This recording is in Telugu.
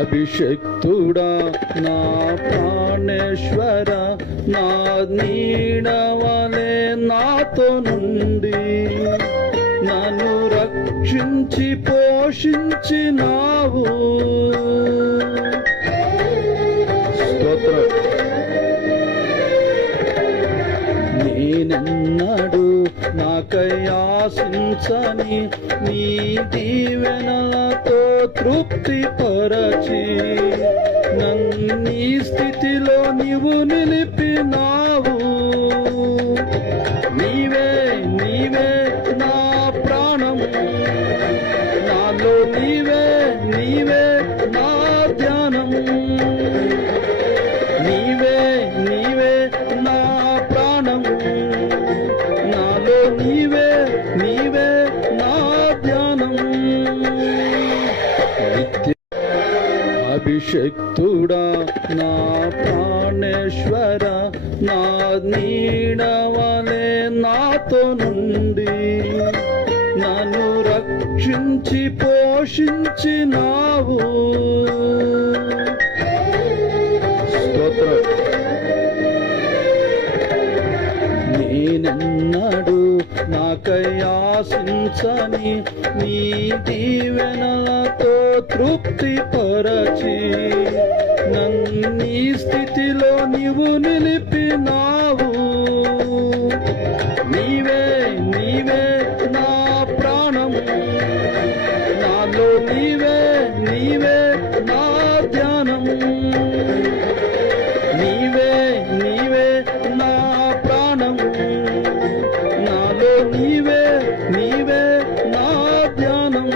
అభిషక్తుడా నా ప్రాణేశ్వర నా నీడవలే నాతో నుండి నన్ను రక్షించి పోషించినావు. స్తోత్రం. నేనెన్నడు నాకై ఆశించని నీ దీవెనలతో తృప్తిపరచి నన్నీ స్థితిలో నీవు నిలిపినావు. నీవే నీవే నా ప్రాణం, నాలో నీవే నీవే నా ధ్యానం. నీవే నీవే నా ప్రాణం, నాలో నీవే నీవే నా ధ్యానం. అభిషక్తుడా నా ప్రాణేశ్వర నా నీడవలే నాతో నుండి నన్ను రక్షించి పోషించినావు. స్తోత్రం. నేనెన్నడు నాకై ఆశించని నీ దీవెనలతో తృప్తిపరచి నన్నీ స్థితిలో నీవు నిలిపినావు. నీవే నీవే నా ప్రాణం, నాలో నీవే నీవే నా ధ్యానం. నీవే నీవే నా ప్రాణం, నాలో నీవే నీవే నా ధ్యానం.